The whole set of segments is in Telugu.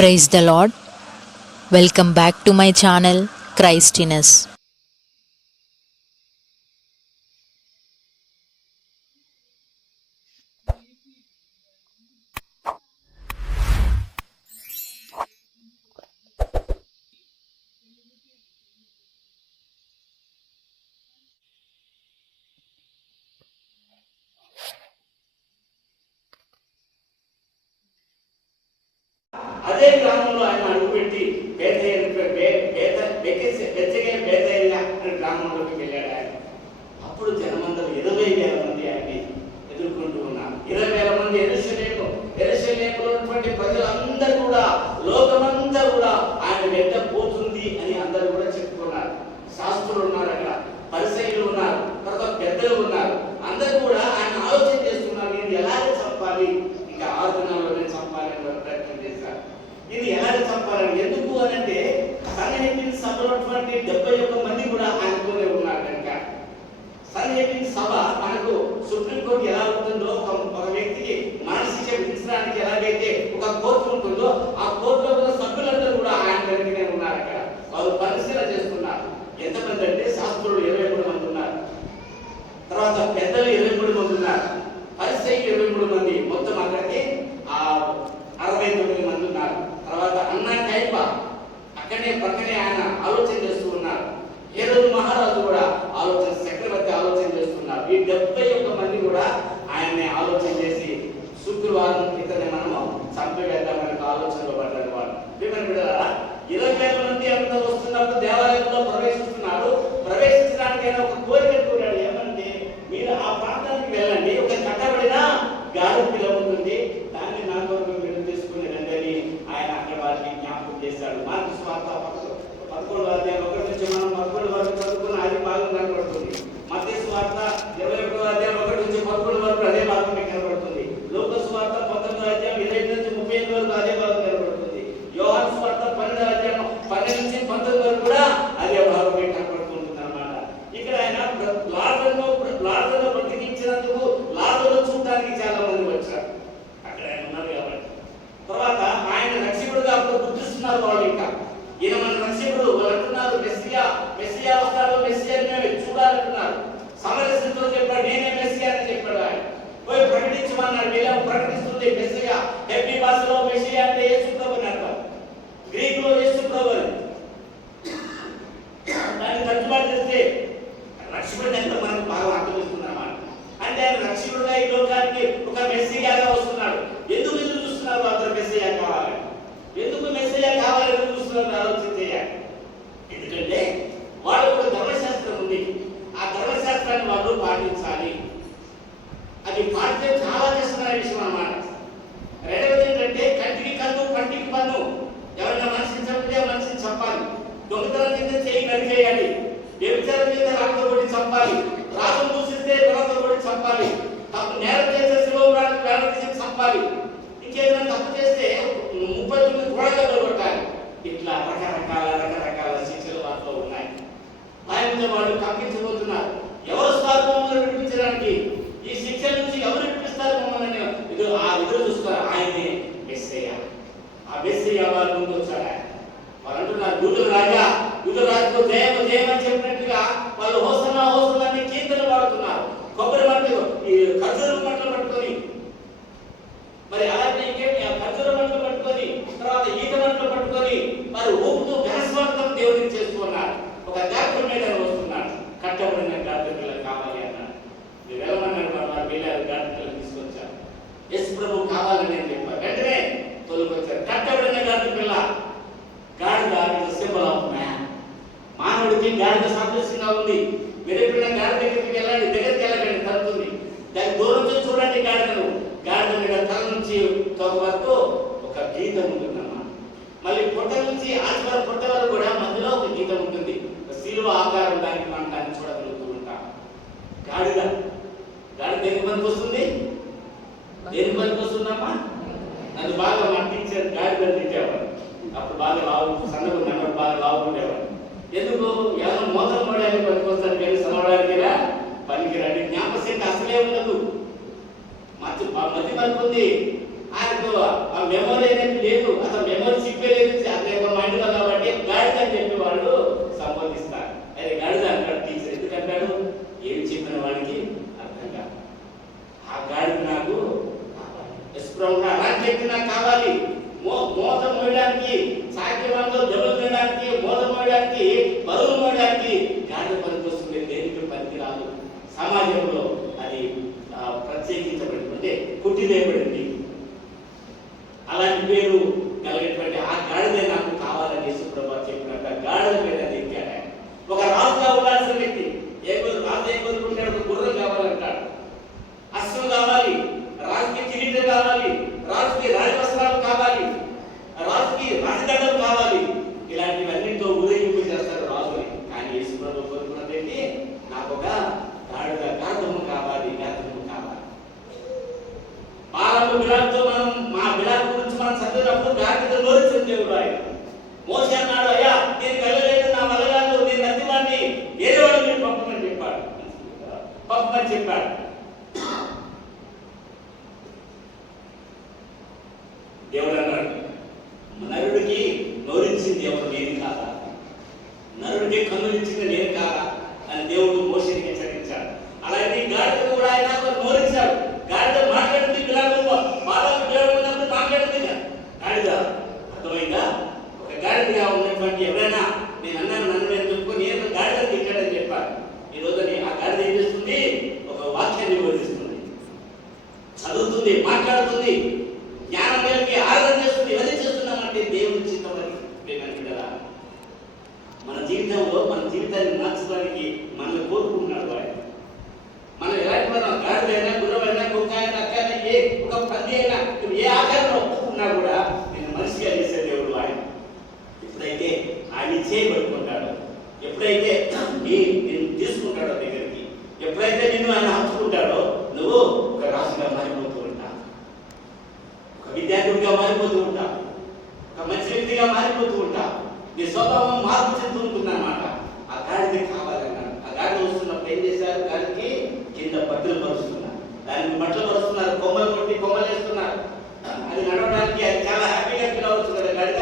Praise the Lord. Welcome back to my channel Christiness. అదే గ్రామంలో ఆయన అడుగుపెట్టి బెచ్చగే బేతయ్య అనే గ్రామంలోకి వెళ్ళాడు ఆయన. అప్పుడు జనమందరూ 20,000 మంది ఆయన్ని ఎదుర్కొంటూ ఉన్నారు. 20,000 మంది యెరూషలేములో ఉన్నటువంటి ప్రజలందరూ కూడా, లోకమంతా కూడా ఆయన వెంట పోతుంది అని అందరూ కూడా చెప్పుకున్నారు. శాస్త్రులు ఉన్నారు, అక్కడ పరిసయ్యులు ఉన్నారు, తర్వాత పెద్దలు ఉన్నారు. అందరూ కూడా ఆయన ఆలోచన చేస్తున్నారు, నేను ఎలాగ చంపాలి, ఇంకా 6 దినాల్లోనే చంపాలని ప్రయత్నం చేశారు. ఇది ఎలాగ చంపాలని, ఎందుకు అని అంటే సన్హెడ్రిన్ సభలో 71 మంది కూడా ఆయనతోనే ఉన్నారు కనుక. సన్హెడ్రిన్ సభ మనకు సుప్రీంకోర్టు ఎలా ఉంటుందో, ఒక వ్యక్తికి మరణశిక్ష విధించడానికి ఎలాగైతే ఒక కోర్టు ఉంటుందో, ఆ కోర్టులో ఉన్న సభ్యులందరూ కూడా ఆయన వెనకనే ఉన్నారు. అక్కడ వారు పరిశీలన చేస్తున్నారు. ఎంతమంది అంటే శాస్త్రులు 23 మంది ఉన్నారు, తర్వాత పెద్దలు 23 మంది ఉన్నారు, పరిసయ్యులు 23 మంది, మొత్తం అక్కడికి 69 మంది ఉన్నారు. తర్వాత అన్నా కైప అక్కడనే పక్కనే ఆయన ఆలోచన చేస్తూ ఉన్నారు. హేరోదు మహారాజు కూడా చక్రవర్తి ఆలోచన చేస్తున్నారు. ఈ 71 మంది కూడా ఆయన్ని ఆలోచన చేసి శుక్రవారం ఇతన్ని మనము చంపివేద్దామని ఆలోచనలో పడ్డారు వాళ్ళు. ఏమని బిడ్డలారా, 20,000 మంది అంతా వస్తున్నప్పుడు దేవాలయంలో ప్రవేశించడానికి ఆయన ఒక కోరిక కోరాడు. ఏమంటే, మీరు ఆ ప్రాంతానికి వెళ్ళండి, ఒక కట్టబడిన గాలి పిల్ల ఉంటుంది, దాన్ని నా కొరకు మీరు తీసుకుని రండి అని ఆయన అక్కడ వారిని జ్ఞాపకం చేశాడు. మార్కు సువార్త 11వ అధ్యాయం 1 నుంచి మనం 11 వరకు చదువుకున్న అది భాగం కనబడుతుంది. మత్తయి సువార్త 21వ అధ్యాయం 1 నుంచి 11 వరకు అదే భాగం మీకు కనబడుతుంది. లూకా సువార్త 19వ అధ్యాయం 25 నుంచి 35 వరకు అదే భాగం కనబడుతుంది. యోహాను సువార్త 12వ అధ్యాయం 12 నుంచి 19 వరకు కూడా అదే భాగం మీకు కనబడుతుంటుంది అన్నమాట. ఇక్కడ ఆయన లాజరును బ్రతికించినందుకు లాజరును చూడడానికి చాలా మంది వచ్చారు. అక్కడ ఆయన ఉన్నారు కాబట్టి. తర్వాత ఆయన రక్షకుడుగా అప్పుడు గుర్తిస్తున్నారు వాళ్ళు. ఇంకా ఈయన మన రక్షకుడు, వాళ్ళు అంటున్నారు మెస్సియా వస్తాడు, మెస్సియాని చూడాలంటున్నారు. సమరసింతో చెప్పాడు, నేనే మెస్సియా అని చెప్పాడు. ఆయన పోయి ప్రకటించమన్నాడు. వీళ్ళ ప్రకటిస్తుంది మెస్సియా. హెబ్రీ భాషలో మెస్సియా అంటే యేసు ప్రభు అని అర్థం, గ్రీకులో యేసు ప్రభు అని. దాన్ని తర్జుమా చేస్తే రక్షకుడు ఎంత మనకు బాగా అర్థమవుతుంది అన్నమాట. అంటే ఆయన రక్షకుడుగా ఈ లోకానికి ఒక మెస్సియాగా వస్తున్నాడు. ఎందుకు ఎదురు చూస్తున్నారు అతను మెస్సియా కావాలి? ఎందుకు మెస్సియా కావాలి ఎదురు చూస్తున్నారు ఆలోచన చేయాలి. ఎందుకంటే వాళ్ళకు ఒక ధర్మశాస్త్రం ఉంది, ఆ ధర్మశాస్త్రాన్ని వాళ్ళు పాటించాలి. అది పాటితే చాలా కష్టమైన విషయం అన్నమాట. రెండవది ఏంటంటే, కంటికి కన్ను పంటికి పన్ను. ఎవరైనా మనిషిని చంపితే మనిషిని చంపాలి, దొంగతనం చేస్తే చేయి నరికేయాలి, వ్యభిచారం చేస్తే రాళ్ళతో కొట్టి చంపాలి, రాజు దూషిస్తే రాళ్ళతో కొట్టి చంపాలి, తప్పు నేరం చేస్తే శిలోరానికి వేల తీసి చంపాలి, ఇంకేదైనా తప్పు చేస్తే 39 గోడగల్లో కొట్టాలి. ఇట్లా రకరకాల శిక్షలు వాటిలో ఉన్నాయి. ఆయన వాళ్ళు కంపించబోతున్నారు. ఎవరు వస్తారు మమ్మల్ని విడిపించడానికి? ఈ శిక్షల నుంచి ఎవరు విడిపిస్తారు మమ్మల్ని? ఎదురు చూస్తారు. ఆయనే మెస్సియా. ఆ మెస్సియా వారి ముందు వచ్చాడు. ఆయన వాళ్ళు అంటున్నారు, యూదుల రాజుకు జయం అని చెప్పినట్టుగా వాళ్ళు హోసన్నా అని కీర్తనలు పాడుతున్నారు. కొబ్బరి మట్టలు, ఈ ఖర్జూర మట్టలు పట్టుకొని, మరి అలాగే ఇంకేమి ఖర్జూర మట్టలు పట్టుకొని, తర్వాత ఈత మట్టలు పట్టుకొని మరి ఊపుతూ ఘనస్వార్థం దేవుడికి చేస్తూ ఉన్నారు. ఒక గాత్రం మీద వస్తున్నాడు. కట్టబడిన గాత్ర పిల్లలు కావాలి అన్నాడు. మీరు వెళ్ళమన్నారు, వారు వెళ్ళారు, గాత్ర పిల్లలు తీసుకొచ్చారు. యేసు ప్రభు కావాలని నేను చెప్పారు. వెంటనే తొలగొచ్చారు. కట్టబడిన గాత్ర పిల్ల, గాడిద ఇస్ సింబల్ ఆఫ్ మ్యాన్. మానవుడికి గాడిద సాదృశ్యంగా ఉంది. మీరు ఎప్పుడైనా గాడిద దగ్గరికి వెళ్ళకండి, తరుగుతుంది. దాని దూరం నుంచి చూడండి గాడిదను. గాడిద మీద తల నుంచి తోక వరకు ఒక గీతం ఉంటుందన్నమాట. మళ్ళీ పొట్ట నుంచి ఆచివారి పొట్ట వరకు కూడా మధ్యలో ఒక గీతం ఉంటుంది. శిలువ ఆకారం దానికి మనం దాన్ని చూడగలుగుతూ ఉంటాం. గాడిద దేనికి పనికి వస్తుంది? దేనికి పనికి వస్తుందమ్మా? అది బాగా మట్టించారు, గాడిద తిట్టేవాడు. అప్పుడు బాగా సన్నగా ఉన్నప్పుడు బాగా లావుకుండేవాడు. ఎందుకు? ఎవరు మోసం పడడానికి పనికొస్తారు కానీ సనవడానికిరా పనికిరాడు. జ్ఞాపశక్తి అసలే ఉండదు, మతి మరుపు ఉంది. ఆయనకు ఆ మెమొరీ అనేది లేదు, అసలు మెమొరీ చిప్పే లేదు, అతను మైండ్లో కాబట్టి గాడిద అని చెప్పి వాళ్ళు సంబోధిస్తారు. అదే గాడిద అంటాడు టీచర్. ఎందుకంటాడు? ఏమి చెప్పిన వాడికి అర్థం కాదు. ఆ గాడిద నాకు కావాలి, యశ్వ్రభు అలాంటి వ్యక్తి నాకు కావాలి. మోసం మోయడానికి, సాధ్యమంలో దెబ్బలు తినడానికి, మోసం మోయడానికి, బరువులు మోయడానికి గాడిద పనికొస్తుంది, దేనికి పనికి రాదు. సమాజంలో అది ప్రత్యేకించబడింది, అంటే పుట్టిదేయబడింది. అలాంటి పేరు కలిగేటువంటి ఆ గాడిదే నాకు కావాలని యేసుప్రభువు చెప్పినట్ట గాడిద మీద ఎక్కాడు. ఒక రాజుగా ఉండాల్సిన వ్యక్తి రాజు ఏం కోరుకుంటాడు? ఒక గుర్రం కావాలంటాడు, అశ్వం కావాలి, రాజుకి కిరీటం కావాలి, రాజుకి రాజవస్త్రాలు కావాలి, రాజుకి రాజదండం కావాలి. ఇలాంటివన్నింటితో ఊరేగింపు చేస్తారు రాజుని. కానీ యేసుప్రభువు కోరుకున్నదేంటి? నాకు ఒక గాడిద, గాడిదము కావాలి, గాడిదము కావాలి. పాలము బిలాతో మనం మా బిలాల గురించి మనం చదివినప్పుడు గాడిద నోరించిన దేవుడు ఆయన. మోసే అన్నాడు, అయ్యా నేను వెళ్ళలేదు, నా వల్ల కాదు, నేను నత్తివాడిని, వేరే వాడు మీరు పంపమని చెప్పాడు. దేవుడు అన్నాడు, నరుడికి నోరించింది ఎవరు? నేను కాదా? నరుడికి కన్నులిచ్చింది నేను కాదా అని దేవుడు మోసేని హెచ్చరించాడు. అలాగే గాడిద కూడా ఆయన నోరించాడు. గాడిద మాట్లాడింది, బాలకు బిలాలు మాట్లాడింది గాడిద. అర్థమైందా? ఒక గాడిదగా ఉన్నటువంటి ఎవరైనా నేను అన్నాను, నన్ను నేను చెప్పుకొని నేను గాడిద తిట్టాడని చెప్పాను. ఈ రోజు ఆ గాడిద ఏం చేస్తుంది? ఒక వాక్యాన్ని బోధిస్తుంది, చదువుతుంది, మాట్లాడుతుంది, జ్ఞానం మేలకి ఆరాధన చేస్తుంది. ఇవన్నీ చేస్తున్నామంటే దేవుని చిత్తమని ప్రేమని కదా. మన జీవితాన్ని మార్చడానికి మనల్ని కోరుకుంటున్నాడు ఆయన. మనం ఎలాంటి మనం గాడిదైనా, గుర్రమైనా, కుక్క అయినా, అక్క అయినా, ఏ ఒక పంది అయినా, ఏ ఆకారంలో ఒప్పుకున్నా కూడా నేను మనిషిగా చేసే దేవుడు ఆయన. ఎప్పుడైతే ఆయన చేయబడుకుంటాడో, ఎప్పుడైతే నిన్ను తీసుకుంటాడో దగ్గరికి, ఎప్పుడైతే నిన్ను ఆయన హత్తుకుంటాడో, నువ్వు ఒక రాజుగా మారిపోతూ ఉంటావు, ఒక విద్యార్థిగా మారిపోతూ ఉంటావు, ఒక మంచి వ్యక్తిగా మారిపోతూ ఉంటావు. నీ స్వభావం మార్పు చెందుతూ ఉంటుందన్నమాట. ఆ గాడిద కావాలన్నాడు. ఆ గాడిద వస్తున్నప్పుడు ఏం చేశారు? గాడికి కింద బట్టలు పరుస్తున్నారు, దానికి బట్టలు పరుస్తున్నారు, కొమ్మలు కొట్టి కొమ్మలు వేస్తున్నారు. అది నడవడానికి అది చాలా హ్యాపీగా ఫీల్ అవచ్చు కదా గాడిద.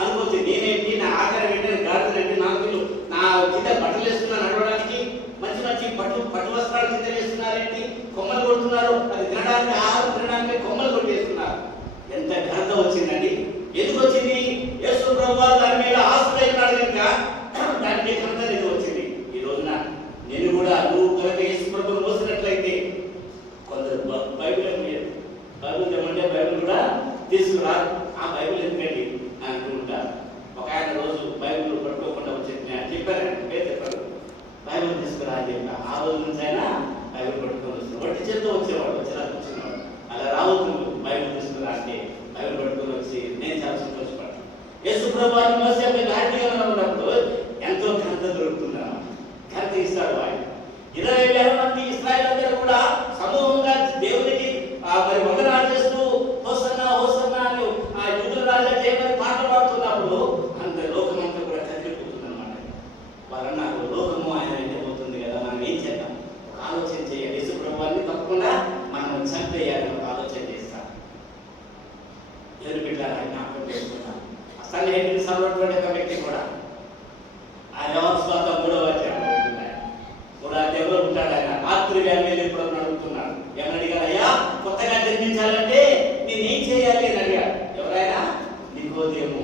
అనుకోవచ్చు, నేనేంటి, నా ఆకారం ఏంటి, గాడిదనంటే నాకు నా కింద బట్టలు వేస్తున్నారు, నడవడానికి మంచి మంచి పట్టు వస్త్రాలు కింద వేస్తున్నారేంటి, కొమ్మలు కొడుతున్నారు, అది తినడానికి, ఆహారం తినడానికి కొమ్మలు కొట్టేస్తున్నారు. ఎంత ఘనత వచ్చిందండి! ఎందుకు వచ్చింది? యేసుప్రభువు దాని మీద ఆస్తులై ఉన్నాడు కనుక దానికి ఘనత ఎందుకు వచ్చింది? ఈ రోజున నేను కూడా నువ్వు కనుక యేసుప్రభువును మోసినట్లయితే కొందరు బైబిల్ తెమ్మంటే బైబిల్ కూడా తీసుకురా. ఆ బైబిల్ ఎందుకండి అని అంటుంటారు. ఒక ఆయన రోజు బైబిల్ పట్టుకోకుండా చెప్పారంటే పేరు చెప్పారు, బైబిల్ తీసుకురా అని చెప్పి ఆ రోజు నుంచి ఆయన బైబిల్ పట్టుకొని వస్తున్నాడు. వట్టి చేత్తో వచ్చేవాడు, వచ్చేలా కూర్చునేవాడు. అలా రావద్దు, బైబిల్ తీసుకురా అంటే బైబిల్ పట్టుకొని వచ్చి నేను చాలా సంతోషపడ్డాను. యేసుప్రభువుని మోసేపు గాడిదగా మనం ఉన్నప్పుడు ఎంతో ఘనత దొరుకుతుందా, ఘనత ఇస్తాడు ఆయన. 20,000 మంది ఇశ్రాయేలు అందరూ కూడా సమూహంగా దేవునికి మరి వందనాలు చేస్తూ హోసన్నా హోసన్నా అని ఆ యూదుల రాజా చేయమని పాటలు పాడుతున్నప్పుడు అంత లోకమంతా కూడా కదిలిపోతుంది అన్నమాట. వాళ్ళన్నారు, లోకము ఆయన వెళ్ళిపోతుంది కదా, మనం ఏం చేద్దాం? ఒక ఆలోచన చేయాలి. యేసుప్రభువుని తప్పకుండా మనం చంపేయాలని ఒక ఆలోచన చేస్తాం. ఎవరి బిడ్డలు ఆయన జ్ఞాపకం చేసుకుంటాం. అసలు హెడ్డిని చదవటువంటి ఒక వ్యక్తి కూడా ఆయన స్వాత 3వ అధ్యాయంలో ఉంటాడు. ఆయన రాత్రి వేళ ఇప్పుడు అడుగుతున్నాడు. ఏమని అడిగారు? అయ్యా, కొత్తగా జన్మించాలంటే నేనేం చేయాలి అని అడిగాడు. ఎవరైనా? నికోదేము.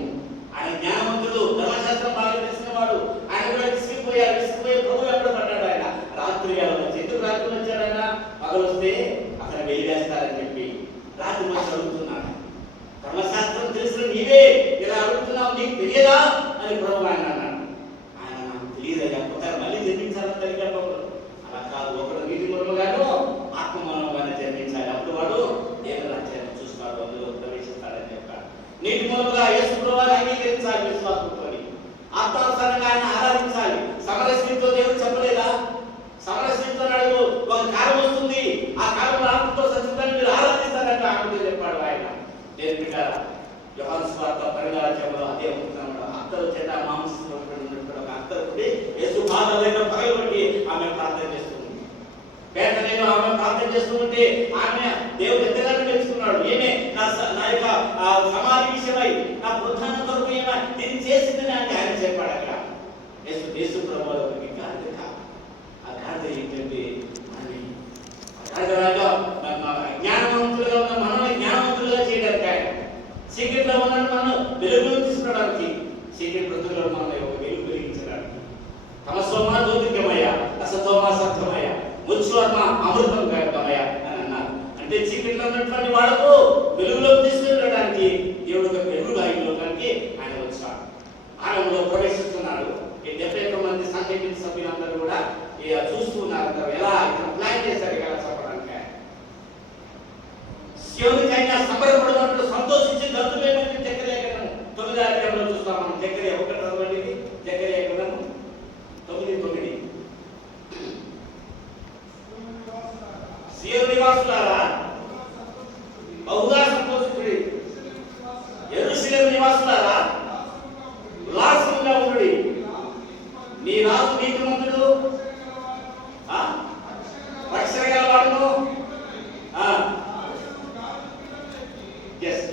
ఆయన జ్ఞానవంతుడు, ధర్మశాస్త్రం బాగా తెలిసిన వాడు. ఆయన కూడా విసిగిపోయి ప్రభు ఎక్కడ పడ్డాడు. ఆయన రాత్రి వేళ వచ్చి, ఎందుకు రాత్రి వచ్చాడు? ఆయన పగలు వస్తే అక్కడ వెలివేస్తారని చెప్పి రాత్రి వచ్చి అడుగుతున్నాడు. ధర్మశాస్త్రం తెలిసిన నీవే ఇలా అడుగుతున్నావు, నీకు తెలియదా అని ప్రభు ఆయన అన్నాడు. ఆయన నాకు తెలియదయ్యా, కొత్తగా మళ్ళీ జన్మించాలని తెలియదు. అలా కాదు, ఒకడు నీటి మూలముగాను ఆత్మ మూలముగానే జన్మించాలి, అప్పుడు వాడు దేవుని రాజ్యాన్ని చూస్తాడు, అందులో ప్రవేశిస్తాడని చెప్పాడు. నీటి మూలముగా యేసుప్రభువుని అంగీకరించాలి, విశ్వాసంతో ఆత్మానుసారంగా ఆయన ఆరాధించాలి. సమరస్త్రీతో దేవుడు చెప్పలేదా? సమరస్త్రీతో అడుగు, ఒక కాలం వస్తుంది, ఆ కాలంలో ఆత్మతో సచివాన్ని మీరు ఆరాధిస్తారంటే ఆత్మతో చెప్పాడు ఆయన. నేను బిడ్డారా, యోహాను సువార్త 12వ అధ్యాయంలో అదే ఉంటున్నాడు. అత్తరు చేత మాంసంలో ఉన్నటువంటి ఒక అత్తరుడి యేసు పాదాలైన పగలబట్టి ఆమె ప్రార్థన చేస్తుంది. పేదలైన ఆమె ప్రార్థన చేస్తుంటే ఆమె దేవుడు ఎంతగానో మెచ్చుకున్నాడు. ఏమే సమాధి విషయమై, నా పునరుత్థానం కొరకు నేను చేసిందని ఆయన చెప్పాడు. అక్కడ యేసు ప్రభువుకి గాడిద, ఆ గాడిద ఏంటంటే మనని జ్ఞానవంతులుగా ఉన్న మనల్ని జ్ఞానవంతులుగా చేయడానికి, ఆయన చీకట్లో ఉన్న మనం వెలుగులో తీసుకోవడానికి, చీకటి బ్రతుకులో మనం వెలుగు వెలిగించడానికి, తమసోమా జ్యోతిర్గమయ, అసతోమా సత్యమయ, ముచ్చువర్మ అమృతం గమయ అని అన్నారు. అంటే చీకట్లో ఉన్నటువంటి వాళ్ళకు వెలుగులోకి తీసుకెళ్ళడానికి దేవుడు ఒక వెలుగు లోకానికి ఆయన వచ్చాడు. ఆనంలో ప్రవేశిస్తున్నాడు. ఈ 71 మంది సాంకేతిక సభ్యులందరూ కూడా చూస్తున్నారు ఎలా ఇక్కడ ప్లాన్ చేశారు కదా చెప్పడానికి. శివునికైనా సంబరపడినట్లు సంతోషించి గంతులేమని జకర్యా గ్రంథం 9వ అధ్యాయంలో చూస్తాం మనం. జకర్యా 1:1 జకర్యా గ్రంథం 9:9. సియోను నివాసులారా బహుగా సంతోషించుడి, యెరూషలేము నివాసులారా ఉల్లాసంగా ఉండుడి, నీ రాజు నీతిమంతుడు, రక్షణ గలవాడును,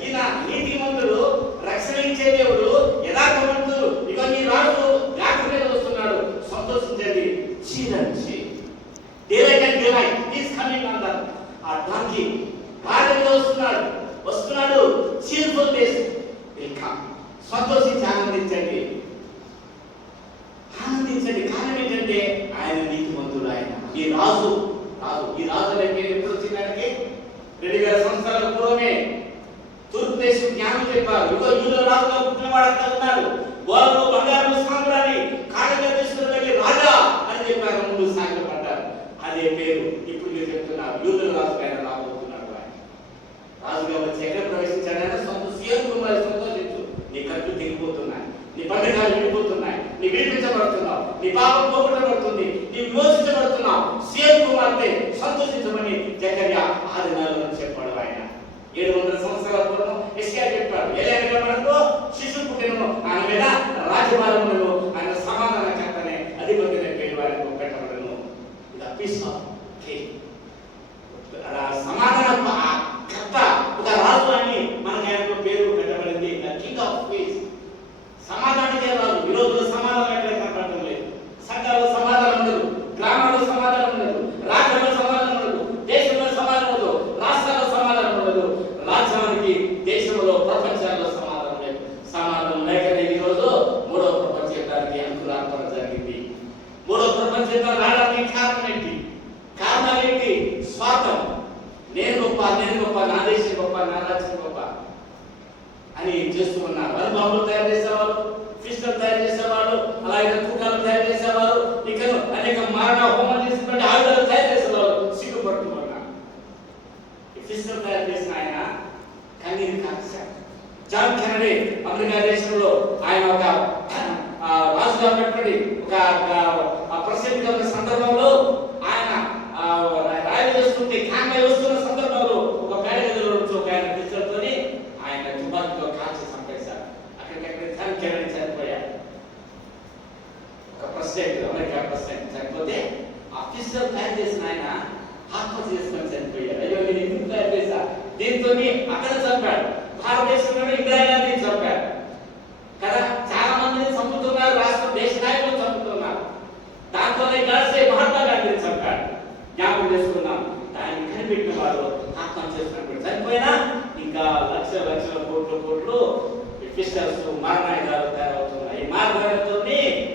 ఈయన నీతిమంతుడు, రక్షణ ఇచ్చే దేవుడు, యథార్థవంతుడు, ఇక నీ రాజు గాడి మీద వస్తున్నాడు, సంతోషించండి. చీరంచి daylight and daylight is coming on the donkey. గాడి మీద వస్తున్నాడు. cheerful days will come. సంతోషించి ఆనందించండి. కారణం ఏంటంటే ఆయన నీతిమంతుడు, ఆయన ఈ రాజు. ఈ రాజు అంటే ఎప్పుడు వచ్చింది? ఆయనకి 2000 సంవత్సరాల పూర్వమే తూర్పు దేశం జ్ఞానం చెప్పారు. ఇదిగో యూదుల రాజుగా పుట్టినవాడు అక్కడ ఉన్నాడు, గోడలు బంగారు సామ్రాణి కాళ్ళగా తీసుకుని వెళ్ళి రాజా అని చెప్పారు. ముందు సాగిపడ్డారు. అదే పేరు ఇప్పుడు మీరు చెప్తున్నారు. యూదుల రాజు ఆయన రాబోతున్నాడు. ఆయన రాజుగా వచ్చి ఎక్కడ ప్రవేశించాడైనా సియోను కుమారుడు సంతోషించు, నీ కట్లు తెగిపోతున్నాయి, నీ బంధకాలు విడిపోతున్నాయి, నీ విడిపించబడుతున్నావు, నీ పాపం పోగొట్టబడుతుంది, నీ విమోచించబడుతున్నావు. సియోను కుమార్తె సంతోషించమని జకర్యా 6 చెప్పాడు. ఆయన 700 సంవత్సరాల పూర్వం యెషయా చెప్పాడు. ఎలాగ మనకు శిశువు పుట్టినను ఆయన మీద రాజభారములను ఆయన సమాధాన కర్తనే అధిపతిని పేరు వారికి పెట్టబడను. ఇది పీస్ ఆఫ్ కింగ్, సమాధాన కర్త, ఒక రాజు అని మనకి ఆయనకు పేరు పెట్టబడింది. కింగ్ ఆఫ్ పీస్, సమాధానకే రాజు. ఈ రోజులో సమాధానం ఎక్కడ కనపడటం లేదు. సంఘాల్లో సమాధానం ఉండదు, గ్రామాల్లో సమాధానం ఉండదు, రాజ్యంలో సమాధానం ఉండదు, దేశంలో సమాధానం ఉండదు, రాష్ట్రాల్లో సమాధానం ఉండదు, రాజ్యానికి, దేశంలో, ప్రపంచాల్లో సమాధానం లేదు. సమాధానం లేకనే ఈ రోజు 3వ ప్రపంచ యుద్ధానికి అంకురార్పణ జరిగింది. 3వ ప్రపంచ యుద్ధం రావడానికి కారణాలు ఏంటి? స్వార్థం. నేను గొప్ప, నా దేశం గొప్ప, నా రాజ్యం గొప్ప అని చేస్తూ ఉన్నారు. వాళ్ళు బాంబులు తయారు చేసేవాళ్ళు, ఫిస్టులు తయారు చేసేవాళ్ళు, అలాగే తూకాలు తయారు చేసేవారు, ఇక అనేక మారణ హోమం చేసినటువంటి ఆయుధాలు తయారు చేసేవాళ్ళు. సిగ్గుపడుతున్నారు. ఫిస్టులు తయారు చేసిన ఆయన కన్నీరు కాల్చారు. జాన్ కెనడీ అమెరికా దేశంలో ఆయన ఒక రాజుగా ఉన్నటువంటి ఒక ప్రెసిడెంట్ ఉన్న సందర్భంలో ఆయన ర్యాలీ చేస్తుంటే క్యాంపై వస్తున్న సందర్భంలో ఒక పేడ గదిలో నుంచి ఒక ఆయన పిస్టల్తోని ఆయన తుపాకీతో కాల్చి చంపేశారు. అక్కడికక్కడ జాన్ కెనడీ చనిపోయారు. ఒక ప్రెసిడెంట్, అమెరికా ప్రెసిడెంట్ చనిపోతే ఆ పిస్టల్ తయారు చేసిన ఆయన ఆత్మహత్య చేసుకొని చనిపోయారు. అయ్యో నేను ఎందుకు తయారు చేశా? దీంతో అక్కడ చంపాడు. భారతదేశంలో ఇందిరాగాంధీని చంపారు కదా. చాలా మందిని చంపుతున్నారు, రాష్ట్ర దేశ నాయకులు చంపుతున్నారు. దాంతోనే కలిసి మహాత్మా గాంధీని చంపాడు. జ్ఞాపకం చేసుకున్నాం. దాన్ని కనిపెట్టిన వారు ఆత్మహత్య చేసుకున్నప్పుడు చనిపోయినా ఇంకా లక్షల కోట్లు ఫిస్టర్స్, మారణాయుధాలు తయారవుతున్నాయి. ఈ మారణాయుధాలతో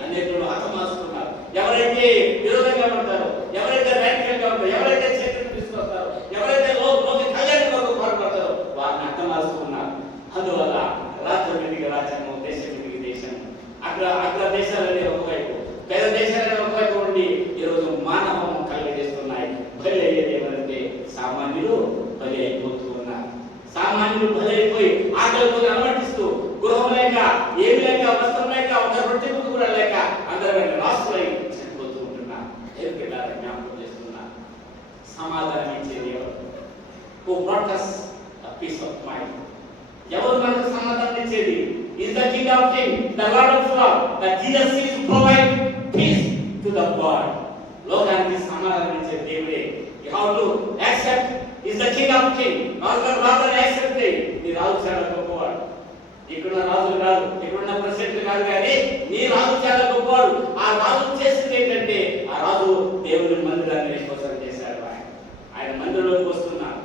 అనేకులు హతమారుస్తున్నారు. ఎవరైతే విరోధంగా ఉంటారో, ఎవరైతే ర్యాడికల్గా ఉంటారో, ఎవరైతే చైతన్యం తీసుకొస్తారో, ఎవరైతే లోక కళ్యాణం కొరకు పాటుపడతారో వారిని హతమారుస్తున్నారు. అందువల్ల రాజ్యం మీదికి రాజ్యము, దేశం మీదికి దేశం, అగ్ర దేశాలనే ఒకవైపు, పేద దేశాలనే ఒకవైపు ఉండి ఈరోజు మానవం కలిగజేస్తున్నాయి. బలి అయ్యేది ఏమంటే సామాన్యులు బలి అయిపోతూ ఉన్నారు. సామాన్యులు బలి అయిపోయి ఆకలితో అలమటిస్తూ, గృహం లేక, ఏమి లేక, వస్త్రం లేక, ఒక రొట్టె ముక్క కూడా లేక అందరూ రాష్ట్రై చనిపోతూ ఉంటున్నారు. జ్ఞాపకం చేస్తున్నారు. సమాధానం ఇచ్చేది ఎవరు? Who brought us a peace of mind? ఎవరు మనకు సమాధానం ఇచ్చేది? Is the King of Kings, the Lord of Lords, that Jesus is to provide peace to the world. లోకానికి సమాధానం ఇచ్చే దేవుడే. You have to accept is the King of Kings. Raju accept చేయి. నీ రాజు సేవకు ఇక్కడున్న రాజులు కాదు, ఇక్కడున్న ప్రెసిడెంట్లు కాదు, కానీ నీ రాజు చాలా గొప్పవాడు. ఆ రాజు చేసింది ఏంటంటే, ఆ రాజు దేవుని మందిరాన్ని విశ్వాసం చేశాడు. ఆయన మందిరంలోకి వస్తున్నారు.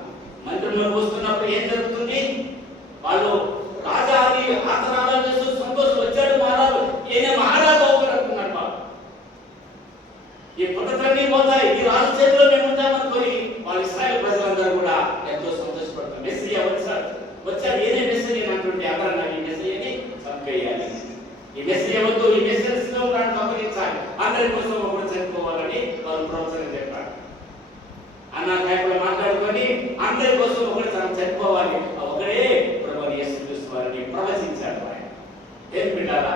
మందిరంలోకి వస్తున్నప్పుడు ఏం జరుగుతుంది? వాళ్ళు రాజా అని ఆతనాలు చేస్తూ సంతోషం, వచ్చాడు మహారాజు, ఈయన మహారాజు అవుతున్నట్టున్నాడు. వాళ్ళు ఈ పుట్టలన్నీ పోతాయి, ఈ రాజు చేతిలో మేము ఉంటామనుకొని వాళ్ళు ఇశ్రాయేలు ప్రజలందరూ కూడా ఎంతో సంతోషపడతారు. మెస్సియా వచ్చాడు, ఏదే మెస్సియా అన్నటువంటి ఎవరన్నా ఈ మెస్సియాని చంపేయాలి, ఈ మెస్సియా వద్దు, ఈ మెస్సియా అప్పగించాలి, అందరి కోసం ఒకరు చనిపోవాలని వాళ్ళు ప్రవచనం చెప్పారు. అన్న కాయకులు మాట్లాడుకొని అందరి కోసం ఒకటి చనిపోవాలి, ఒకడే ప్రభువు యేసుక్రీస్తు వారిని ప్రవచించాడు. ఆయన ఏం బిడ్డారా,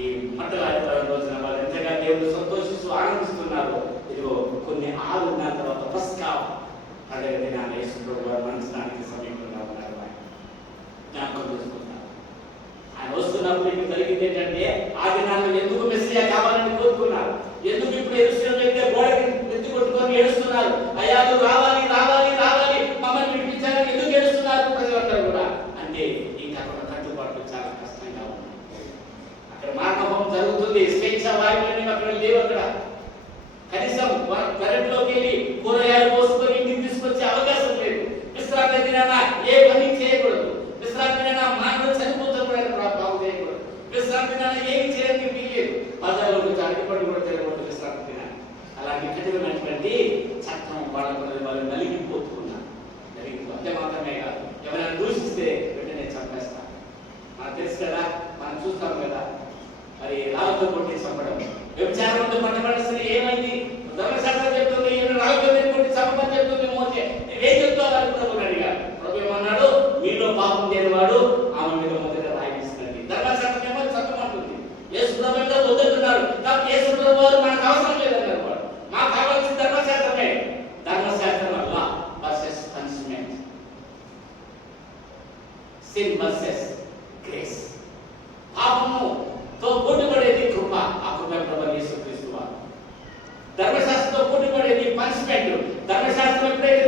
ఈ మంటల ఆదివారం రోజున వాళ్ళు ఎంతగా దేవుడు సంతోషిస్తూ ఆనందిస్తున్నారు. ఇదిగో కొన్ని ఆరున్న తర్వాత పస్కా పండుగ దినాన్ని యేసు ప్రభు వారు మంచడానికి సమీపంగా ఉన్నారు. ఆయన జ్ఞాపకం చేసుకుంటారు. ఆయన వస్తున్నప్పుడు మీకు జరిగింది ఏంటంటే, ఆ దినాల్లో ఎందుకు మెస్సియా కావాలని కోరుకున్నారు, ఎందుకు ఇప్పుడు ఎరుసలేము అయితే గోడకి ఎత్తి కొట్టుకొని ఏడుస్తున్నారు, అయ్యా నువ్వు రావాలి రావాలి రావాలి మమ్మల్ని విడిపించాలని ఎందుకు ఏడుస్తున్నారు ప్రజలందరూ కూడా అంటే, ఇంకా అక్కడ కట్టుబాట్లు చాలా కష్టంగా ఉంది. అక్కడ మార్గం జరుగుతుంది, స్వేచ్ఛ వాయువులని అక్కడ లేవు. అక్కడ కనీసం కరెంట్లోకి వెళ్ళి కూరగాయలు పోసుకొని ఇంటికి తీసుకొచ్చే అవకాశం లేదు. విశ్రాంతి దినాన ఏ పని చేయకూడదు, విశ్రాంతి దినాన మానవులు చనిపోతున్నారు, బాగు చేయకూడదు, విశ్రాంతి దినాన ఏమి చేయడానికి వీల్లేదు, బజార్లో నుంచి అరటిపండు కూడా తినకూడదు విశ్రాంతి దినాన. అలాంటి కఠినమైనటువంటి చట్టం వాళ్ళు నలిగిపోతున్నారు. అంతే మాత్రమే కాదు, ఎవరైనా దూషిస్తే వెంటనే చంపేస్తారు. మనకు తెలుసు కదా, మనం చూస్తాం కదా, మరి రాళ్ళతో కొట్టి చంపడం, వ్యభిచారంతో పట్టబడిస్తే ఏమైంది? ధర్మశాస్త్రం చెప్తుంది, రాళ్ళతో కొట్టి చంపమని చెప్తుంది. మోసే నువ్వేం చెప్తావు అని ప్రభువుని అడిగాడు. ప్రభు ఏమన్నాడు? మీలో పాపం చేయనివాడు ఆమె మీద మొదట రాయిస్తుంది. ధర్మశాస్త్రం ఏమో చంపమంటుంది, యేసు ప్రభు వద్దంటున్నాడు. కాబట్టి యేసు ప్రభు వారు మనకు అవసరం లేదన్నారు. వాడు మాకు కావాల్సిన ధర్మశాస్త్రమే. ధర్మశాస్త్రం వల్ల versus punishment, sin versus grace. పాపముతో పోటీపడేది కృప, ఆ కృప ప్రభువు యేసుక్రీస్తు వారు. ధర్మశాస్త్రంతో పోటీపడేది పనిష్మెంట్. ధర్మశాస్త్రం ఎప్పుడైతే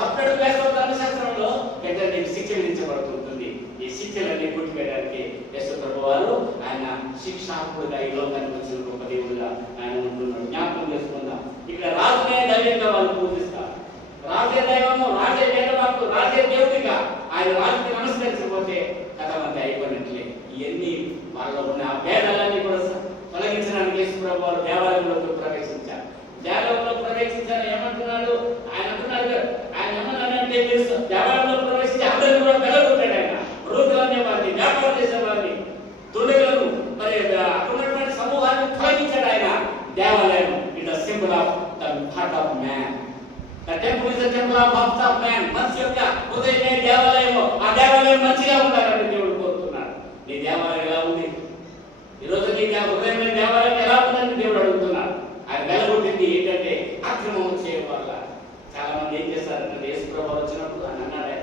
తప్పుడు వేస్తావు ధర్మశాస్త్రంలో వెంటనే నీకు శిక్ష విధించబడుతుంటుంది. ఈ శిక్షలన్నీ కొట్టివేయడానికి యేసు ప్రభు వారు ఆయన శిక్షాత్మకుడుగా ఈ లోకానికి వచ్చిన గొప్ప దేవుడుగా ఆయన ఉంటున్నాడు. జ్ఞాపకం చేసుకుందాం. ఇక్కడ రాజునే దైవంగా వాళ్ళు పూజిస్తారు. రాజే దైవము, రాజే వేదవాకు, రాజే దేవుడిగా ఆయన రాజుకి నమస్కరించకపోతే కథమంతా అయిపోయినట్లే. ఇవన్నీ వాళ్ళలో ఉన్న ఆ భేదాలన్నీ కూడా తొలగించడానికి యేసు ప్రభు వారు దేవాలయంలోకి ప్రవేశించారు. దేవాలయంలో ప్రవేశించారు ఏమంటున్నాడు? ఆయన అంటున్నాడు, ఆయన ఏమన్నాడంటే దేవాలయంలో ప్రవేశించి అందరినీ కూడా వెలగొట్టాడు. ఆయన రోగులనే వారిని, వ్యాపారం చేసే వారిని, దుండగులను, మరి అక్కడున్నటువంటి సమూహాన్ని తొలగించాడు ఆయన. దేవాలయం it the symbol of the heart of man. The temple is the temple of of man. మనిషి యొక్క హృదయమే దేవాలయము. ఆ దేవాలయం మంచిగా ఉండాలని దేవుడు కోరుతున్నాడు. నీ దేవాలయం ఎలా ఉంది? ఈరోజు నీ హృదయమైన దేవాలయం ఎలా ఉందని దేవుడు అడుగుతున్నాడు. ఆయన వెలగొట్టింది ఏంటంటే అక్రమం చేయడం వల్ల. చాలా మంది ఏం చేస్తారంటే, యేసు ప్రభు వచ్చినప్పుడు అని అన్నాడే,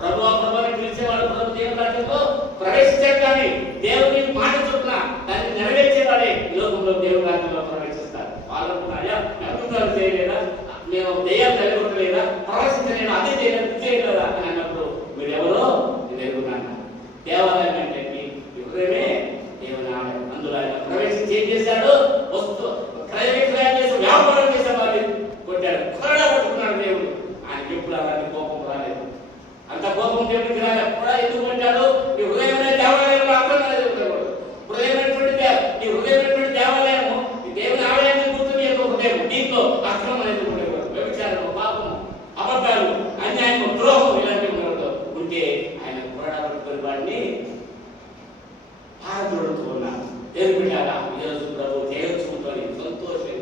ప్రభువా ప్రభుని పిలిచేవాడు ప్రభు దేవుని రాజ్యంలో ప్రవేశించాడు, కానీ దేవుని మాట చొప్పున దాన్ని నెరవేర్చేవాడే ఈ లోకంలో దేవుని రాజ్యంలో ప్రవేశిస్తారు. వాళ్ళు అనుకున్నాయా, అద్భుతాలు చేయలేదా, మేము దెయ్యాలు వెలగొట్టలేదా, ప్రవేశించలేదా, అదే చేయలేదు, ఇది చేయలేదా అని అన్నప్పుడు మీరు ఎవరో నేను ఎరుగున్నాను. దేవాలయం అంటే మీ హృదయమే దేవుని ఆలయం. అందులో ఆయన ప్రవేశించి ఏం చేశాడు? వస్తు క్రయ విక్రయం చేసి వ్యాపారం చేసే వారిని కొట్టాడు, కొరడా పట్టుకున్నాడు దేవుడు. ఆయనకి ఎప్పుడు అలాంటి కోపం రాలేదు. అంత కోపం దేవుడికి రాలేదు. కూడా ఎందుకు కొట్టాడు? నీ హృదయమైన దేవాలయంలో అక్రమం చెప్తాడు. నీ హృదయమైనటువంటి దేవాలయము, నీ దేవుని ఆలయాన్ని గుర్తు నీ యొక్క హృదయం. దీంట్లో అక్రమం అనేది ఉండేవాడు. వ్యభిచారము, పాపము, అబద్ధాలు, అన్యాయము, ద్రోహం ఇలాంటివి ఉంటే ఆయన కొరడా పట్టుకుని వాడిని భారతుడుతూ ఉన్నారు. దేవుని బిడ్డలారా, ఈరోజు ప్రభు జయోత్సవంతోని సంతోషం,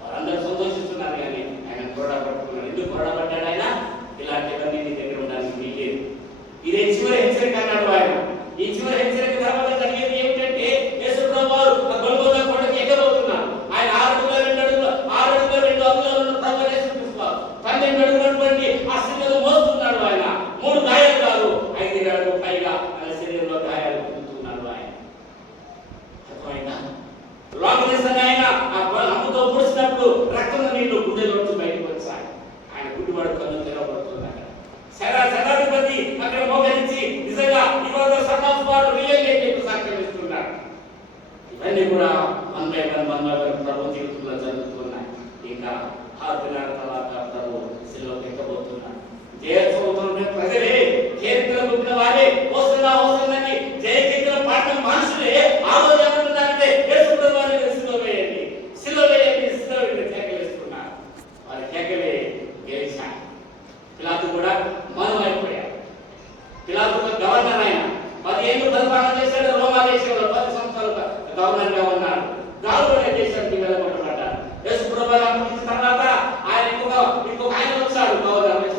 వారందరూ సంతోషిస్తున్నారు, కానీ ఆయన కొరడా పట్టుకున్నాడు. ఎందుకు కొరడా పడ్డాడు? ఆయన ఇలాంటివన్నీ నీ దగ్గర ఉండడానికి వీల్లేదు. ఇదే చివరి హెచ్చరిక అన్నాడు ఆయన. ఈ చివరి హెచ్చరిక తర్వాత జరిగేది ఏమిటంటే, యేసు ప్రభు వారు గొల్గొతా కొండకి ఎక్కబోతున్నారు. ఆయన 6 అడుగుల 2 అంగుళాలను ప్రభు యేసుక్రీస్తు వారు 12 అడుగులటువంటి ఆ శిలువను మోస్తున్నాడు. ఆయన 3 గాయాలు కాదు, 5 అడుగులు పైగా ఆయన శరీరంలో గాయాలు పొందుతున్నాడు. ఆయన అర్థమైందా? లోకదేశ ఆయన ఆ అమ్ముతో పొడిచినప్పుడు రక్తం నీళ్లు గుండెలోంచి బయటకు వచ్చాయి. ఆయన గుడ్డివాడు కన్ను తెరవబడుతున్నాడు. శతాధిపతి అక్కడ మోకరించి నిజంగా ఇవాళ జీవితంలో జరుగుతున్నాయి. ఇంకా 6 నెలల తర్వాత ప్రభు సిలువకు ఎక్కబోతున్నాడు. జయోత్సవంతో ప్రజలే, కీర్తన పుట్టిన వారే, వస్తుందని జయకీర్తన పాడిన మనుషులే ఆ రోజు ఏమంటున్నారంటే యేసు ప్రభు వారిని సిలువ వేయండి, సిలువ వేయండి, సిలువ వేయండి కేకలేస్తున్నారు. వారి కేకలే గెలిచారు. పిలాతు కూడా మౌనమైపోయాడు. పిలాతు గవర్నర్ ఆయన 10 ఏళ్ళు పరిపాలన చేశాడు. రోమా దేశంలో 10 సంవత్సరాలు గవర్నర్ గా ఉన్నాడు. గాల్లోనే దేశానికి వెళ్ళగొట్టబడ్డాడు. యేసు ప్రభువుని అప్పగించిన తర్వాత ఆయన ఇంకొక ఆయన వచ్చాడు. గవర్నర్ వచ్చి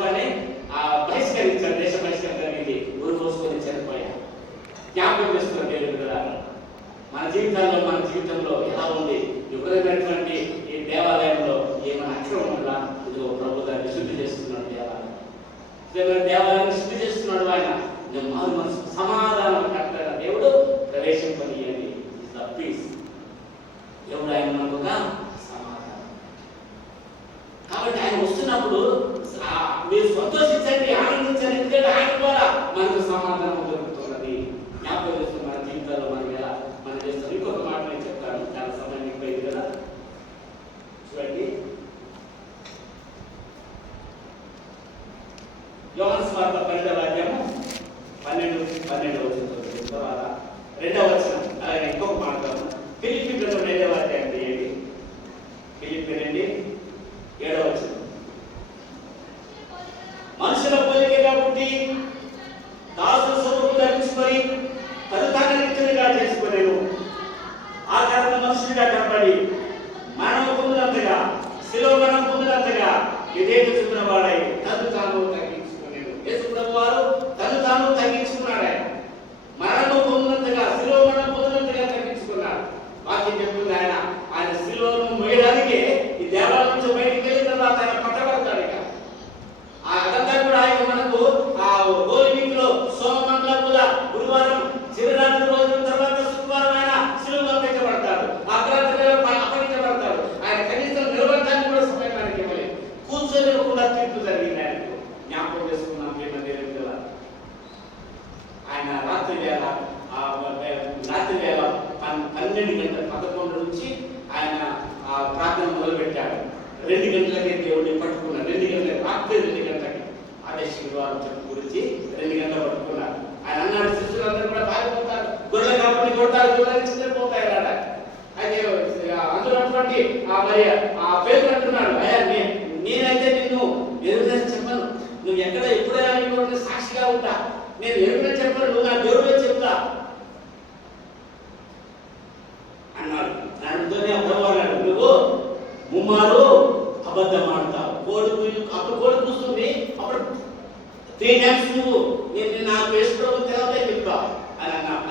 బహిష్కరించాడు. దేశ బహిష్కరణ జరిగింది. ఊరు పోసుకొని చనిపోయాడు. జ్ఞాపకం చేస్తున్న దేవుడు కదా, మన జీవితంలో ఎలా ఉంది? విపరీతమైనటువంటి ఈ దేవాలయంలో ఏమైనా అక్షరం ఉందా? ఇదిగో ప్రభు దాన్ని శుద్ధి చేస్తున్నాడు. దేవాలయాన్ని శుద్ధి చేస్తున్నాడు. ఆయన మారు మనసు సమాధానం కట్టగా దేవుడు ప్రవేశింపనీయండి. పీస్ దేవుడు ఆయన మనకుగా సమాధానం. కాబట్టి ఆయన వస్తున్నప్పుడు మీరు సంతోషించండి, ఆనందించండి. ఎందుకంటే ఆయన ద్వారా మనకు సమాధానం దొరుకుతున్నది. జ్ఞాపకం చేస్తున్న మన జీవితాల్లో మనం ఎలా మనం చేస్తాం. ఇంకొక మాట నేను చెప్తాను, చాలా సమయం అయిపోయింది కదా. చూడండి, యోహాను సువార్త 12వ అధ్యాయము 12వ వచనం తర్వాత 2వ వచనం. అలాగే ఇంకొక మాట ఫిలిప్పీ 2వ అధ్యాయం చేయండి. ఫిలిప్పీ 2:7 వచనం. మనుషుల పోలికగా పుట్టి దాసుల స్వరూపం ధరించుకొని తను తాను నిత్యునిగా చేసుకునేను. ఆ కారణం మనుషునిగా కనబడి మరణం పొందినంతగా, శిలువ మరణం పొందినంతగా ఇదేంటి చెప్పిన వాడై తను తాను తగ్గించుకునేను. యేసు ప్రభు వారు తను తాను తగ్గించుకున్నాడు. ఆయన మరణం పొందినంతగా, శిలువ మరణం పొందినంతగా తగ్గించుకున్నాడు. వాక్యం చెప్తుంది ఆయన శిలువను మోయడానికే ఈ దేవాలయం నుంచి బయటికి వెళ్ళిన తర్వాత ఆయన పట్టబడతాడు. ఇక అదంతా కూడా ఆయన మనకు ఆ హోలీ వీక్ లో సోమమంగళం కూడా గురువారం శివరాత్రి రోజుల తర్వాత శుక్రవారం ఆయన శిలువలో అప్పగించబడతాడు. అప్పగించబడతాడు. ఆయన కనీసం నిలబడటానికి కూడా సమయం ఆయనకి ఇవ్వలేదు. కూర్చొని కూడా తీర్పు జరిగింది. ఆయనకు జ్ఞాపకం చేసుకున్నాం. ఆయన రాత్రి వేళ 12 గంటల 11 నుంచి ఆయన ప్రార్థన మొదలుపెట్టాడు. 2 గంటలకే దేవుడిని పట్టుకున్నాడు. 2 గంటలకి, రాత్రి 2 గంటలకి అదే శనివారం చెప్పు గురించి 2 గంటలు పట్టుకున్నాడు. ఆయన అన్నాడు, శిష్యులందరూ కూడా పారిపోతారు, గొర్రెల కాపుని కొడతారు, గొర్రెలు చిన్నపోతాయి అన్నాడు. అయితే అందులో అటువంటి మరి ఆ పేరు అంటున్నాడు, అయ్యా నేనైతే నిన్ను ఎరుగని చెప్పను, నువ్వు ఎక్కడ ఎప్పుడైనా నీకు సాక్షిగా ఉంటా, నేను ఎరుగని చెప్పను, నువ్వు నా దేవుడే చెప్తా అన్నాడు. దానితోనే ప్రభు అన్నాడు, నువ్వు ముమ్మారు అబద్ధం ఆడతావు. అప్పుడు కోడి కూస్తుంది, అప్పుడు 3 times నువ్వు నేను నాకు యేసు ప్రభు తెలవదే చెప్తావు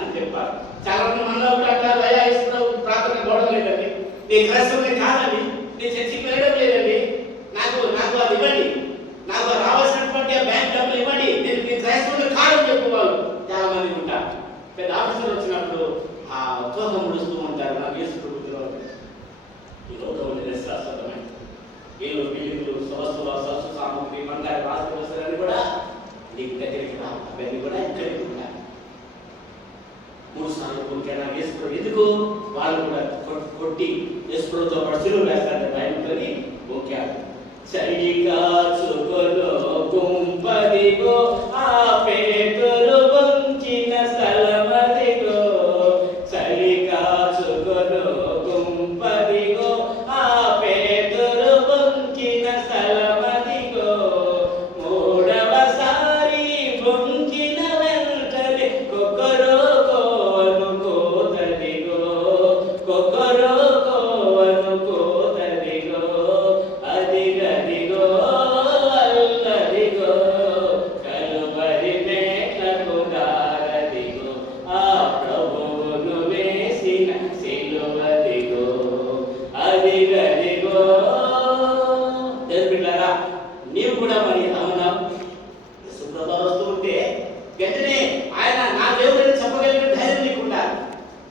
అని చెప్పారు. చాలా మంది మనలో అంటారు, అయ్యా యేసు ప్రభు ప్రార్థన గోడ లేదండి, నీ క్రైస్తవుని కాదండి, నీ చర్చికి వెళ్ళడం లేదండి, నాకు అది ఇవ్వండి, నాకు రావాల్సినటువంటి బ్యాంక్ డబ్బులు ఇవ్వండి, నేను నీ క్రైస్తవుని కాదని చెప్పేవాళ్ళు చాలా మంది ఉంటారు. పెద్ద ఆఫీసర్ వచ్చినప్పుడు ఆ తోక ముడుస్తూ ఉంటారు, నాకు యేసు ప్రభు తెలవదు. ఈ లోకంలో శాశ్వతమైన ఏళ్ళు బిల్డింగ్లు, సవస్తు సామగ్రి, బంగారు రాష్ట్ర వస్తువులన్నీ కూడా నీకు దగ్గరికి రా, అవన్నీ కూడా ఇక్కడికి ఉంటాయి. 3 సార్లు కొట్టాడు యేసు ప్రభు. ఎందుకు? వాళ్ళు కూడా కొట్టి యేసు ప్రభుతో పాటు సిలువ వేస్తాడు భయంతోని మొక్కాడు. చలి కాచుకొను గుంపదిగో ఆ పేతురు వంచిన స్థలమదిగో, చలి కాచుకొను గుంపదిగో ఆ పేతురు వంచిన స్థలమదిగో, మూడవసారి వంచిన వెంటనే కొకరో కోవను కోతదిగో, కొకరో కోవను కోతదిగో, అదిగదిగో అల్లదిగో, కలువరి మేట్లకు దారదిగో, ఆ ప్రభువును వేసిన సిలువదిగో, అదిగదిగో. దేవుడిలారా, నీవు కూడా మరి అవునా? శుభ్రత వస్తూ ఉంటే వెంటనే ఆయన నా దేవుడిని చెప్పగలిగిన ధైర్యం నీకుండా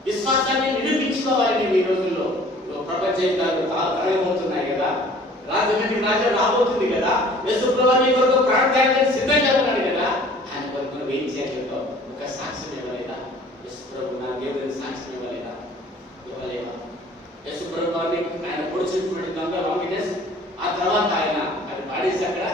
విశ్వాసాన్ని నిరూపించుకోవాలి. నేను ఈ రోజుల్లో ప్రపంచ యుద్ధాలు కలగబోతున్నాయి కదా, రాజ్యం రాబోతుంది కదా, యేసు ప్రభువు నీ కొరకు ప్రాణత్యాగానికి సిద్ధంగా ఉన్నాడు కదా, ఆయన కొరకు నువ్వు ఏం చేయగలుగుతావు? ఒక సాక్ష్యం ఇవ్వలేదా? యేసు ప్రభు నా దేవుడిని సాక్ష్యం ఇవ్వలేదా? యేసు ప్రభువారిని ఆయన పొడిచినటువంటి దొంగ లాంగినెస్. ఆ తర్వాత ఆయన అది పాడేసి అక్కడ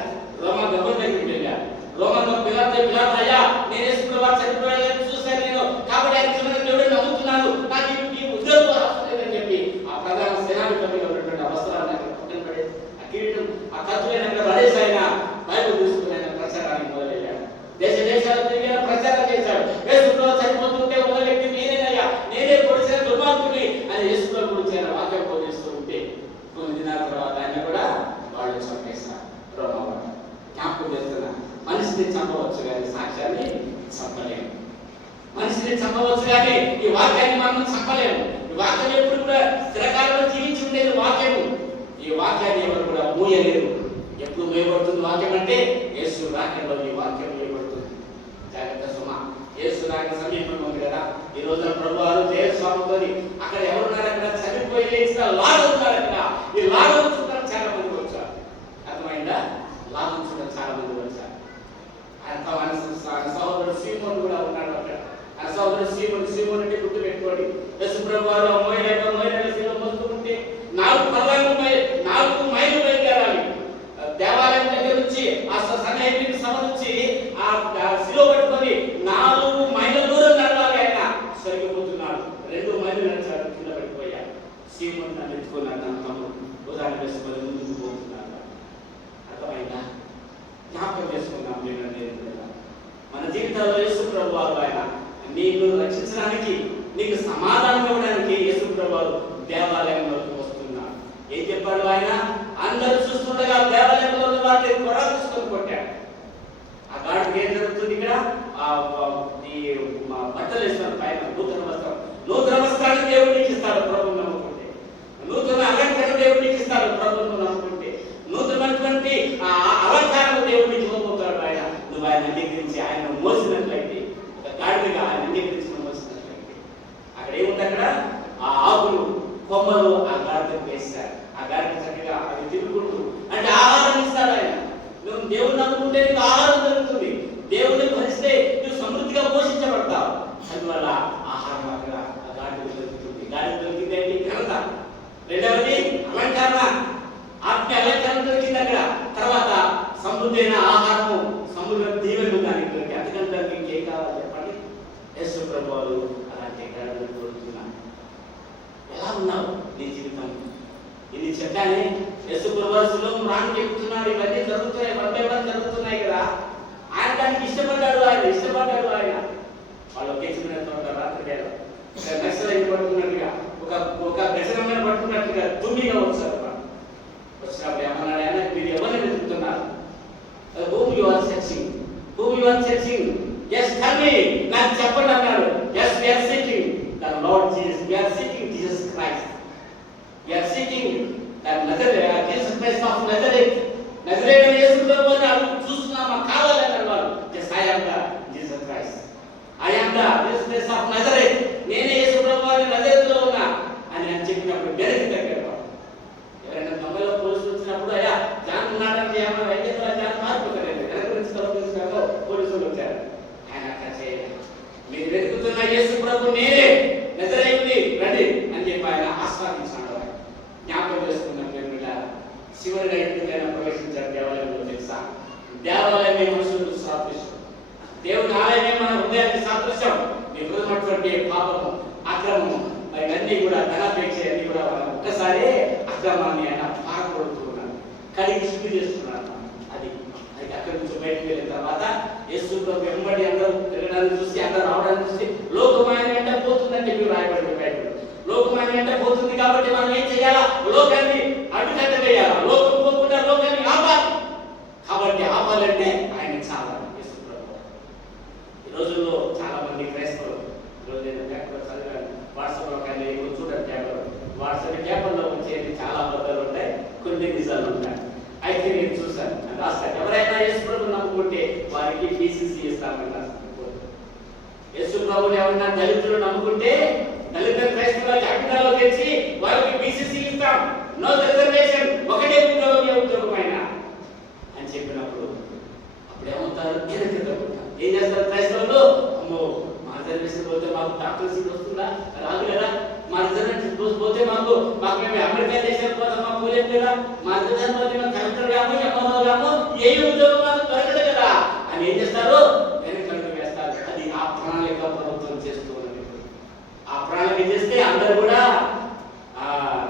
రోమా గవర్నర్ దగ్గరికి వెళ్ళారు. రోమా పిలాతు అయ్యా, నేను యేసు ప్రభువారు చనిపోయాలని చూశాను నేను, కాబట్టి ఆయన జీవన దేవుడు నమ్ముతున్నాను, నాకు ఈ ఉద్యోగం అవసరం లేదని చెప్పి ఆ ప్రధాన సేనాధిపతిగా ఉన్నటువంటి అవసరాన్ని అక్కడ పక్కన పడేసి ఆ కిరీటం ఆ కత్తులైన అక్కడ పడేసి ఆయన బైబిల్ తీసుకుని ఆయన ప్రచారానికి మొదలయ్యాడు. దేశ దేశాలు తిరిగి ప్రచారం చేశాడు. యేసు ప్రభు చనిపోతుంటే ఒక వ్యక్తి నేనేనయ్యా, నేనే పొడిచిన దుర్మార్గుడిని అని యేసు ప్రభు గురించి ఆయన వాక్యం బోధిస్తూ ఉంటే కొన్ని దినాల తర్వాత ఆయన కూడా వాళ్ళు చంపేశారు. రోమా వాళ్ళు జ్ఞాపకం చేస్తున్నా, మనిషిని చంపవచ్చు కానీ సాక్ష్యాన్ని చంపలేము. మనిషిని చంపవచ్చు కానీ ఈ వాక్యాన్ని మనం చంపలేము. ఈ వాక్యం ఎప్పుడు కూడా స్థిరకాలంలో జీవించి ఉండేది వాక్యము. ఈ వాక్యాన్ని ఎవరు కూడా మూయలేరు. ఎప్పుడు మూయబడుతుంది వాక్యం అంటే యేసు వాక్యంలో ఈ వాక్యం మూయబడుతుంది. జాగ్రత్త సుమా, యేసు రాక సమీపంలో ఉంది కదా. ఈ రోజున ప్రభువారు జయస్వామితో అక్కడ ఎవరున్నారు, అక్కడ చనిపోయి లేచిన లాగుతున్నారు. అక్కడ ఈ లాగం చూడడం చాలా మంది వచ్చారు. అర్థమైందా? లాగం చూడడం చాలా మంది వచ్చారు. ఆయన సహోదరుడు సీమోన్ కూడా ఉన్నాడు అక్కడ. ఆ సహోదరుడు సీమోన్ అంటే గుర్తు పెట్టుకోండి. యేసు ప్రభువారు మోయలేక శిలువ మోస్తుంటే 4 మైళ్ళు బయలుదేరాలి. దేవాలయం దగ్గర నుంచి ఆ సన్నిహితుడి సభ నుంచి ఆ శిలువ పట్టుకొని 4 మైళ్ళ దూరం నడవాలి. ఆయన సరిగిపోతున్నాడు. 2 మైళ్ళు నడిచాడు, కింద పడిపోయాడు. సీమోన్ నన్ను ఎత్తుకున్నాడు, నా తమ్ముడు ఉదాహరణ వేసుకొని ముందుకు పోతున్నాడు. అర్థమైందా? జ్ఞాపకం చేసుకున్నాం. మన జీవితాల్లో యేసు ప్రభువారు ఆయన నీకు రక్షించడానికి, నీకు సమాధానం ఇవ్వడానికి యేసు ప్రభువారు దేవాలయంలోకి వస్తున్నాడు. ఏం చెప్పాడు ఆయన? అందరూ చూస్తుండగా దేవాలయంలో ఉన్న వారిని కొర తీసుకొని కొట్టాడు. ఆ గాడికి ఏం జరుగుతుంది ఇక్కడ? ఈ బట్టలు వేస్తున్న పైన నూతన వస్త్రాన్ని దేవుడు నీకు ఇస్తాడు ప్రభువు నమ్ముకుంటే. నూతన అలంకరణ దేవుడు నీకు ఇస్తాడు ప్రభువును నమ్ముకుంటే. నూతనమైనటువంటి అలంకారం దేవుడు నీకు ఇవ్వబోతాడు. ఆయన నువ్వు ఆయన అంగీకరించి ఆయన మోసినట్లయితే, ఒక గాడిగా ఆయన అంగీకరించి మోసినట్లయితే అక్కడ ఏముంది? అక్కడ ఆ ఆకులు కొమ్మలు ఆ గాడికి వేస్తారు. ఆ గాడికి చక్కగా అది తిరుగుకుంటూ అంటే ఆహారం ఇస్తాడు ఆయన. నువ్వు దేవుడు నమ్ముకుంటే నీకు ఆహారం దొరుకుతుంది. దేవుడిని భరిస్తే నువ్వు సమృద్ధిగా పోషించబడతావు. అందువల్ల ఆహారం అక్కడ ఆ గాడికి దొరుకుతుంది. గాడికి దొరికింది ఏంటి? ఘనత. రెండవది అలంకరణ, ఆత్మీయ అలంకరణ దొరికింది అక్కడ. తర్వాత సమృద్ధి అయిన ఆహారము, సమృద్ధి దీవెనలు దానికి దొరికి. అందుకంటే దానికి ఇంకేం కావాలి చెప్పండి? యేసు ప్రభువారు అలాంటి గాడిని కోరుతున్నాను. ఎలా ఉన్నావు నీ జీవితం? ఇది చెప్పానే, యేసు ప్రభువారు రానికి ఎక్కుతున్నాడు. ఇవన్నీ జరుగుతున్నాయి, వన్ జరుగుతున్నాయి కదా. ఆయన దానికి ఇష్టపడ్డాడు. ఆయన వాళ్ళు కేసుకునే రాత్రి నక్సలైట్ పట్టుకున్నట్టుగా ఒక గజనమైన పట్టుకున్నట్టుగా దుమ్మిగా వచ్చారు. వచ్చినప్పుడు ఏమన్నాడు ఆయన? మీరు ఎవరిని వెతుకుతున్నారు? whom you are searching? Yes, tell me. నాకు చెప్పండి అన్నాడు. Yes, we are seeking the Lord Jesus. We are seeking Jesus Christ. We are seeking the Jesus Christ of Nazareth. నజరేయుడైన యేసు ప్రభువుని అడుగు చూస్తున్నామా, కావాలని అన్నారు. Yes, I am the Jesus Christ. I am the Jesus Christ of Nazareth. నేనే యేసు ప్రభువుని నజరేతులో ఉన్నా అని చెప్పినప్పుడు వెనక్కి తగ్గాడు. ఎవరైనా దొంగలో పోలీసులు వచ్చినప్పుడు అయ్యా జాన్ ఉన్నాడని ఏమన్నా వైద్యులు జాన్ మారిపోతారండి. వెనక నుంచి తలపించడంలో పోలీసులు వచ్చారు. ఆయన అట్లా చేయలేదు. మీరు వెతుకుతున్న యేసు ప్రభు నేనే, నజరేయుడిని, రండి అని చెప్పి ఆయన ఆస్వాదించాడు. జ్ఞాపకం చేసుకున్నాం. చివరిగా ఎందుకైనా ప్రవేశించారు దేవాలయంలో తెలుసా? దేవాలయమే మనుషులకు సాదృశ్యం. దేవుని ఆలయమే మన హృదయానికి సాదృశ్యం. మీ హృదయమైనటువంటి పాపము, అక్రమము, మరి అన్నీ కూడా ధనాపేక్ష అన్ని కూడా ఒక్కసారి అక్రమాన్ని ఆయన పారకొడుతున్నారు, కడిగి శుద్ధి చేస్తున్నారు. అది అక్కడి నుంచి బయటకు వెళ్ళిన తర్వాత యేసు వెంబడి అందరూ తిరగడానికి చూసి, అందరూ రావడానికి చూసి లోకమాయన వెంట పోతుందని చెప్పి రాయబడింది బయట. లోకమాయన వెంట పోతుంది కాబట్టి మనం ఏం చేయాలా? లోకాన్ని అడ్డుకట్ట వేయాలా? లోకం పోకుండా లోకాన్ని ఆపాలి. కాబట్టి ఆపాలంటే ఆయన చాలా ఈ రోజుల్లో చాలా మంది క్రైస్తవులు ఈరోజు నేను పేపర్లో చదివాను, వాట్సాప్లో కానీ చూడండి పేపర్, వాట్సాప్ పేపర్లో వచ్చేది చాలా అబద్ధాలు ఉంటాయి, కొన్ని నిజాలు ఉంటాయి. అయితే నేను చూశాను, రాస్తాను. ఎవరైనా యేసు ప్రభువుని నమ్ముకుంటే వారికి బీసీసీ ఇస్తామని రాస్తాను. యేసు ప్రభువుని ఎవరైనా దళితులు నమ్ముకుంటే దళిత క్రైస్తవుల జాబితాలో తెచ్చి వారికి బీసీసీ ఇస్తాం, నో రిజర్వేషన్, ఒకటే ఉద్యోగం అయినా అని చెప్పినప్పుడు అప్పుడు ఏమవుతారు? ఏం చేస్తారు క్రైస్తవులు? అమ్మో మా రిజర్వేషన్ రిజర్వేషన్ పోతే మాకు డాక్టర్ సీట్ వస్తుందా? రాదు కదా. మా రిజర్వేషన్ పోతే మాకు మేము అమెరికా దేశానికి పోతాం, మాకు పోలేం కదా. మా రిజర్వేషన్ పోతే మేము కలెక్టర్ కాము, ఎంఓ కాము, ఏ ఉద్యోగం మాకు దొరకదు కదా అని ఏం చేస్తారు? వెనకడుగు వేస్తారు. అది ఆ ప్రణాళిక ప్రభుత్వం చేస్తూ ఉన్నది. ఆ ప్రణాళిక చేస్తే అందరూ కూడా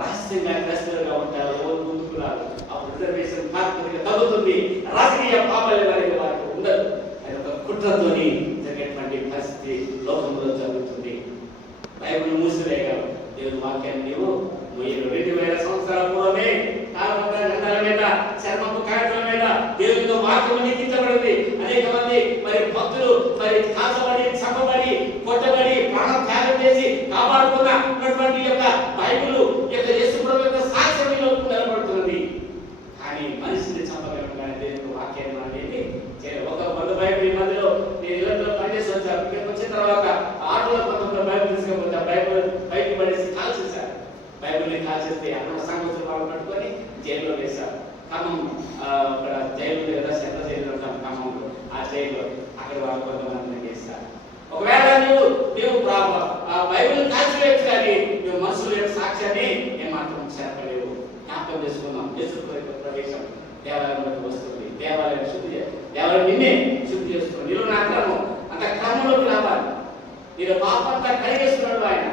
రహస్యంగా క్రైస్తవులుగా ఉంటారు, ఎవరు ముందుకు రాదు. అప్పుడు రిజర్వేషన్ తాత్పర్యంగా తగ్గుతుంది, రాజకీయ పాపాలు వారికి ఉండదు. అది ఒక కుట్రతోని జరిగేటువంటి పరిస్థితి లోకంలో జరుగుతుంది. బైబిల్ మూసివేయగలవు. దేవుని వాక్యాన్ని నీవు 2000 సంవత్సరాల పూర్వమే తాళపత్ర గ్రంథాల మీద, చర్మపు కాగితాల మీద దేవునితో వాక్యం లిఖించబడింది. అనేక మంది మరి భక్తులు మరి కాల్చబడి, చంపబడి, కొట్టబడి, ప్రాణం త్యాగం చేసి కాపాడుకున్నటువంటి యొక్క బైబిల్ యొక్క యేసుప్రభు యొక్క సాక్ష్యంలో నిలబడుతున్నది. కానీ మనిషిని చంపగలగానే దేవుని వాక్యాన్ని అనేది ఒక బైబిల్ మధ్యలో నేను ఇళ్ళలో పనిచేసి వచ్చాను. ఇక్కడికి వచ్చిన తర్వాత ఆటోలో కొంత బైబిల్ తీసుకపోతే బైబిల్ బయటకు పడేసి కాల్చేశారు. బైబిల్ని కాల్చేస్తే అక్కడ సంగతులు వాళ్ళు పట్టుకొని జైల్లో వేశారు. ఖమ్మం అక్కడ జైలు కదా, సెంట్రల్ జైలు ఉంటాం ఖమ్మంలో. ఆ జైల్లో అక్కడ వాళ్ళు కొంతమందిని వేస్తారు. ఒకవేళ నువ్వు బైబిల్ కాల్చివేయచ్చు, కానీ నువ్వు మనుషుల యొక్క సాక్ష్యాన్ని ఏమాత్రం చేరలేవు. జ్ఞాపకం చేసుకుందాం. యేసు ప్రవేశం దేవాలయంలోకి వస్తుంది. దేవాలయం శుద్ధి, దేవాలయం నిన్నే శుద్ధి చేస్తుంది. నీలో నా క్రమం అంత క్రమంలోకి రావాలి. నేను పాపంతా కడిగేస్తున్నాడు ఆయన.